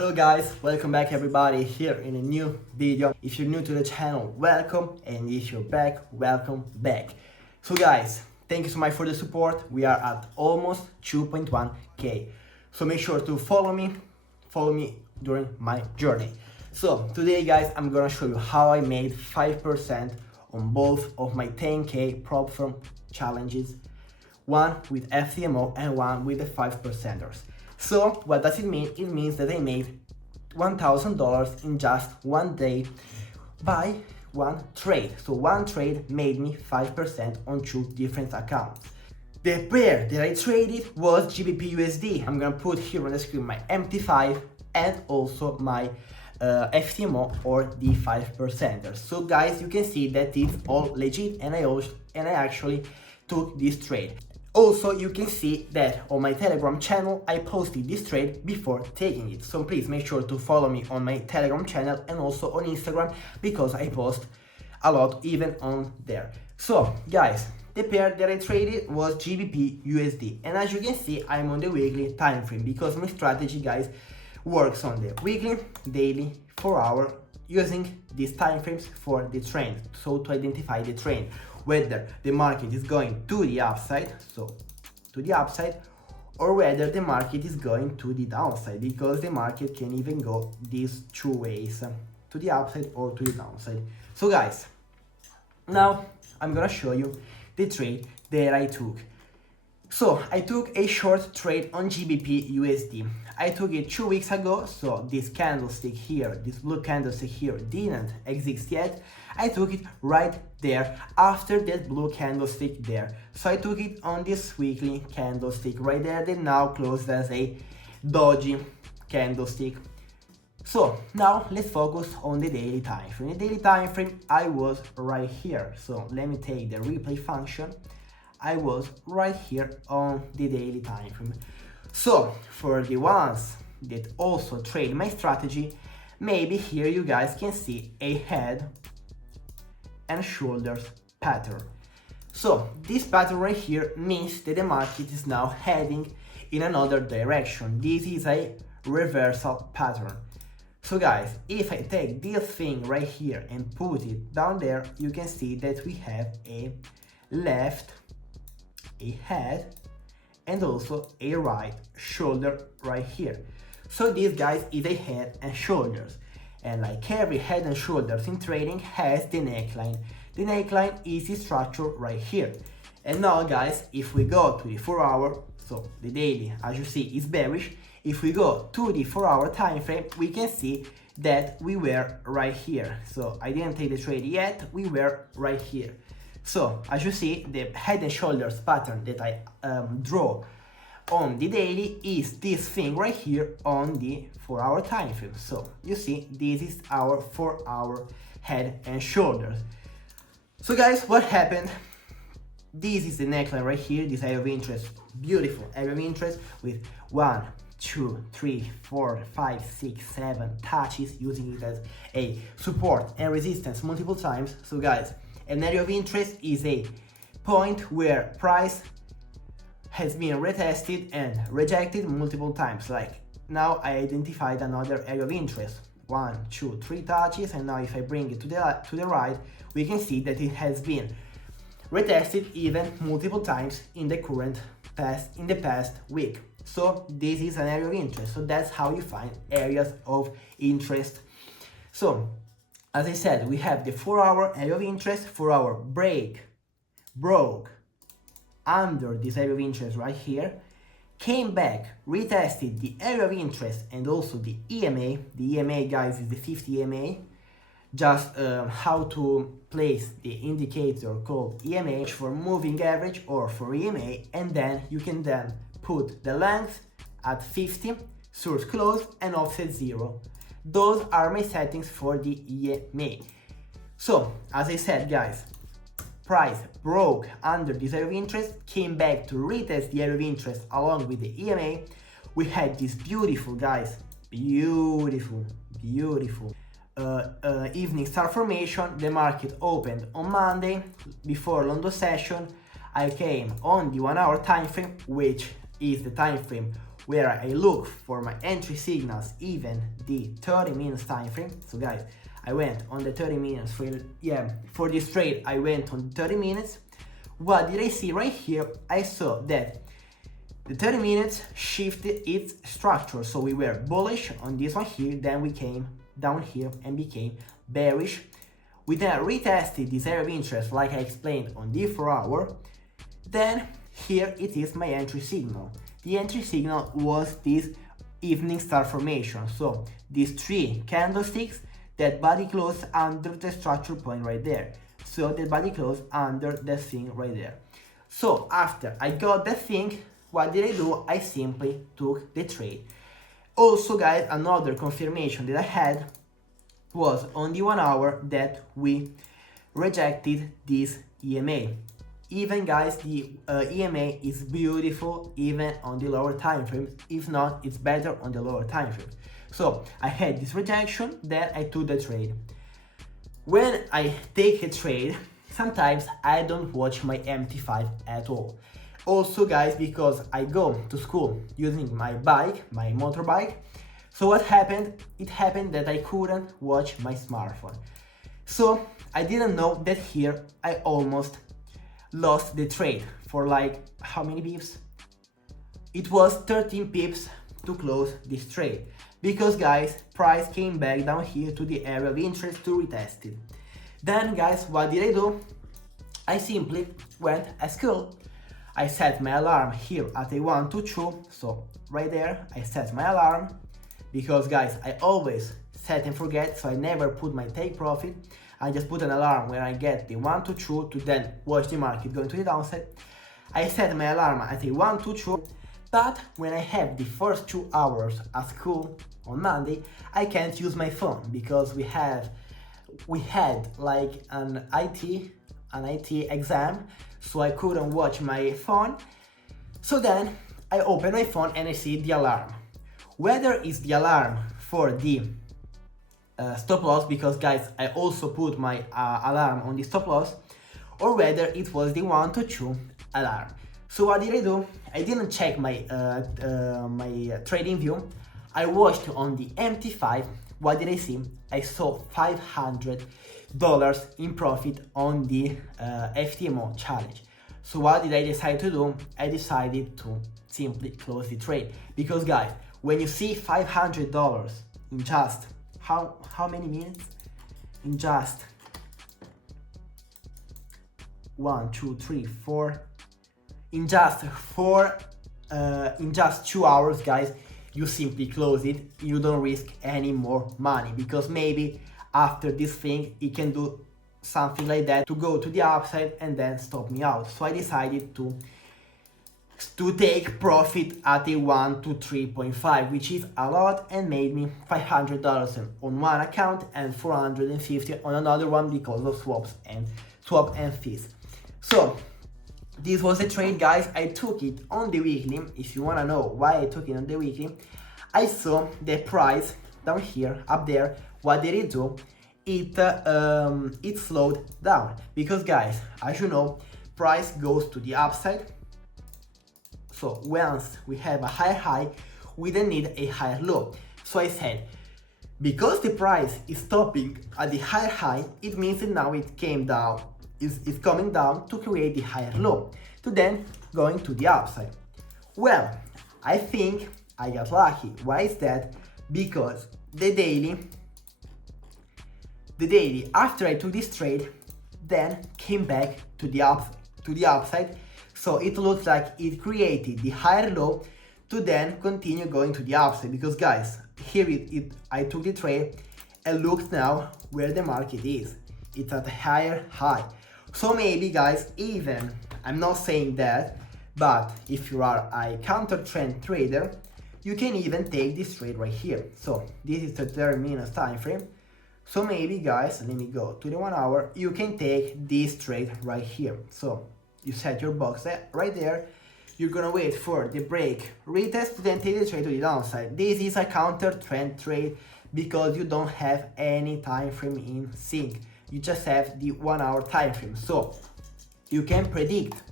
Hello guys, welcome back everybody here in a new video. If you're new to the channel, welcome, and if you're back, welcome back. So guys, thank you so much for the support. We are at almost 2.1k. So make sure to follow me during my journey. So today guys, I'm gonna show you how I made 5% on both of my 10k prop firm challenges, one with FCMO and one with the 5%ers. So what does it mean? It means that I made $1,000 in just one day by one trade. So one trade made me 5% on two different accounts. The pair that I traded was GBPUSD. I'm gonna put here on the screen my MT5 and also my FCMO or the 5%ers. So guys, you can see that it's all legit, and I actually took this trade. Also, you can see that on my Telegram channel, I posted this trade before taking it. So please make sure to follow me on my Telegram channel and also on Instagram, because I post a lot even on there. So guys, the pair that I traded was GBPUSD. And as you can see, I'm on the weekly time frame because my strategy, guys, works on the weekly, daily, 4 hour, using these time frames for the trend. So to identify the trend, whether the market is going to the upside, so to the upside, or whether the market is going to the downside, because the market can even go these two ways, to the upside or to the downside. So guys, now I'm gonna show you the trade that I took. So I took a short trade on GBPUSD. I took it 2 weeks ago, so this candlestick here, this blue candlestick here didn't exist yet. I took it right there after that blue candlestick there. So I took it on this weekly candlestick right there that now closed as a doji candlestick. So now let's focus on the daily time frame. In the daily time frame, I was right here. So let me take the replay function. I was right here on the daily time frame. So for the ones that also trade my strategy, maybe here you guys can see a head and shoulders pattern. So this pattern right here means that the market is now heading in another direction. This is a reversal pattern. So guys, if I take this thing right here and put it down there, you can see that we have a left, a head, and also a right shoulder right here. So this, guys, is a head and shoulders, and like every head and shoulders in trading has the neckline. The neckline is the structure right here. And now guys, if we go to the 4 hour, so the daily, as you see, is bearish. If we go to the 4 hour time frame, we can see that we were right here. So I didn't take the trade yet, we were right here. So as you see, the head and shoulders pattern that I draw on the daily is this thing right here on the 4 hour time frame. So you see, this is our 4 hour head and shoulders. So guys, what happened? This is the neckline right here, this area of interest, beautiful area of interest with 1, 2, 3, 4, 5, 6, 7 touches, using it as a support and resistance multiple times. So guys, an area of interest is a point where price has been retested and rejected multiple times. Like now I identified another area of interest, 1, 2, 3 touches, and now if I bring it to the right, we can see that it has been retested even multiple times in the past week. So this is an area of interest. So that's how you find areas of interest. So as I said, we have the 4 hour area of interest. 4 hour broke under this area of interest right here, came back, retested the area of interest and also the EMA. The EMA, guys, is the 50 EMA. Just how to place the indicator called EMA for moving average or for EMA, and then you can then put the length at 50, source close, and offset 0. Those are my settings for the EMA. So as I said, guys, price broke under this area of interest, came back to retest the area of interest along with the EMA. We had this beautiful, guys, beautiful evening star formation. The market opened on Monday before London session. I came on the 1 hour time frame, which is the time frame where I look for my entry signals, even the 30 minutes time frame. So guys, I went on the 30 minutes for this trade. I went on 30 minutes. What did I see right here? I saw that the 30 minutes shifted its structure. So we were bullish on this one here, then we came down here and became bearish. We then retested this area of interest like I explained on the 4 hour. Then here it is my entry signal. The entry signal was this evening star formation. So these 3 candlesticks that body closed under the structure point right there. So the body closed under the thing right there. So after I got the thing, what did I do? I simply took the trade. Also guys, another confirmation that I had was on the 1 hour that we rejected this EMA. Even guys, the EMA is beautiful even on the lower time frames. If not, it's better on the lower time frames. So I had this rejection, then I took the trade. When I take a trade, sometimes I don't watch my MT5 at all. Also guys, because I go to school using my bike, my motorbike, so what happened? It happened that I couldn't watch my smartphone. So I didn't know that here I almost lost the trade for like how many pips? It was 13 pips to close this trade. Because guys, price came back down here to the area of interest to retest it. Then guys, what did I do? I simply went at school. I set my alarm here at a 1 to 2, so right there I set my alarm, because guys, I always set and forget, so I never put my take profit. I just put an alarm when I get the 1 to 2 to then watch the market going to the downside. I set my alarm at a 1 to 2, but when I have the first 2 hours at school on Monday, I can't use my phone because we had like an IT exam, so I couldn't watch my phone. So then I open my phone and I see the alarm. Whether it's the alarm for the stop loss, because guys, I also put my alarm on the stop loss, or whether it was the 1 to 2 alarm. So what did I do? I didn't check my trading view. I watched on the MT5. What did I see? I saw $500 in profit on the FTMO challenge. So what did I decide to do? I decided to simply close the trade, because guys, when you see $500 in just how many minutes? In just 1, 2, 3, 4. In just 2 hours, guys, you simply close it. You don't risk any more money, because maybe after this thing it can do something like that to go to the upside and then stop me out. So I decided to take profit at a 1 to 3.5, which is a lot, and made me $500 on one account and $450 on another one because of swap and fees. So this was a trade, guys. I took it on the weekly. If you want to know why I took it on the weekly, I saw the price down here, up there. What did it do? It slowed down, because guys, as you know, price goes to the upside. So once we have a higher high, we then need a higher low. So I said, because the price is stopping at the higher high, it means that now it came down, is coming down to create the higher low, to then going to the upside. Well, I think I got lucky. Why is that? Because the daily after I took this trade, then came back to the upside. So it looks like it created the higher low to then continue going to the upside, because guys, here I took the trade and look now where the market is. It's at a higher high. So maybe guys, even, I'm not saying that, but if you are a counter trend trader, you can even take this trade right here. So this is the 30 minutes time frame. So maybe guys, let me go to the 1 hour, you can take this trade right here. So you set your box right there, you're gonna wait for the break retest to then take the trade to the downside. This is a counter trend trade because you don't have any time frame in sync. You just have the 1 hour time frame. So you can predict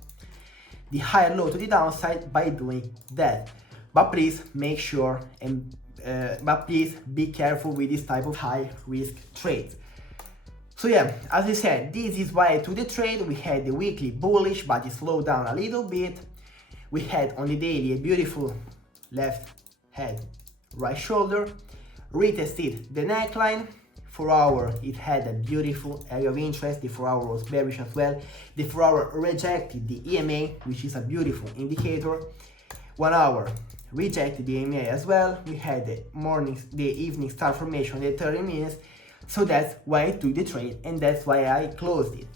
the higher low to the downside by doing that. but please make sure and but please be careful with this type of high risk trades. So yeah, as I said, this is why I took the trade. We had the weekly bullish, but it slowed down a little bit. We had on the daily a beautiful left head, right shoulder, retested the neckline. 4 hour, it had a beautiful area of interest. The 4 hour was bearish as well. The 4 hour rejected the EMA, which is a beautiful indicator. 1 hour rejected the EMA as well. We had the evening star formation at 30 minutes. So that's why I took the trade, and that's why I closed it.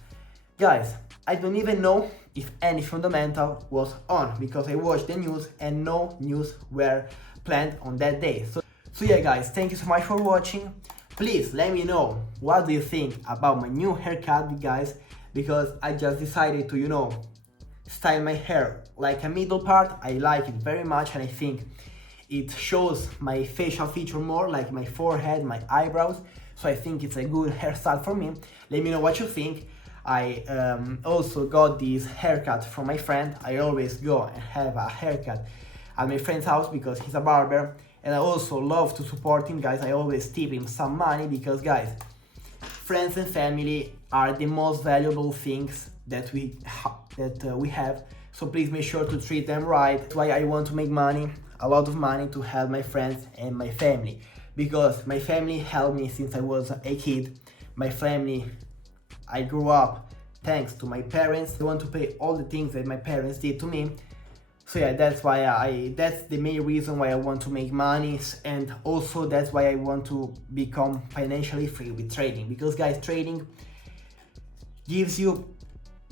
Guys, I don't even know if any fundamental was on, because I watched the news and no news were planned on that day. So yeah guys, thank you so much for watching. Please let me know what do you think about my new haircut, guys, because I just decided to, you know, style my hair like a middle part. I like it very much, and I think it shows my facial feature more, like my forehead, my eyebrows. So I think it's a good hairstyle for me. Let me know what you think. I also got this haircut from my friend. I always go and have a haircut at my friend's house because he's a barber, and I also love to support him, guys. I always tip him some money because, guys, friends and family are the most valuable things that we have. So please make sure to treat them right. That's why I want to make money, a lot of money, to help my friends and my family, because my family helped me since I was a kid. My family, I grew up thanks to my parents. I want to pay all the things that my parents did to me. So yeah, that's why that's the main reason why I want to make money, and also that's why I want to become financially free with trading, because, guys, trading gives you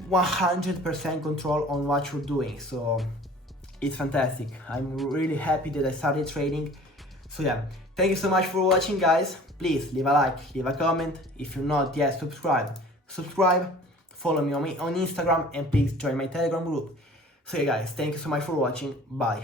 100% control on what you're doing. So it's fantastic. I'm really happy that I started trading. So yeah, thank you so much for watching, guys. Please leave a like, leave a comment. If you're not yet subscribed, subscribe, follow me on Instagram, and please join my Telegram group. So yeah guys, thank you so much for watching. Bye.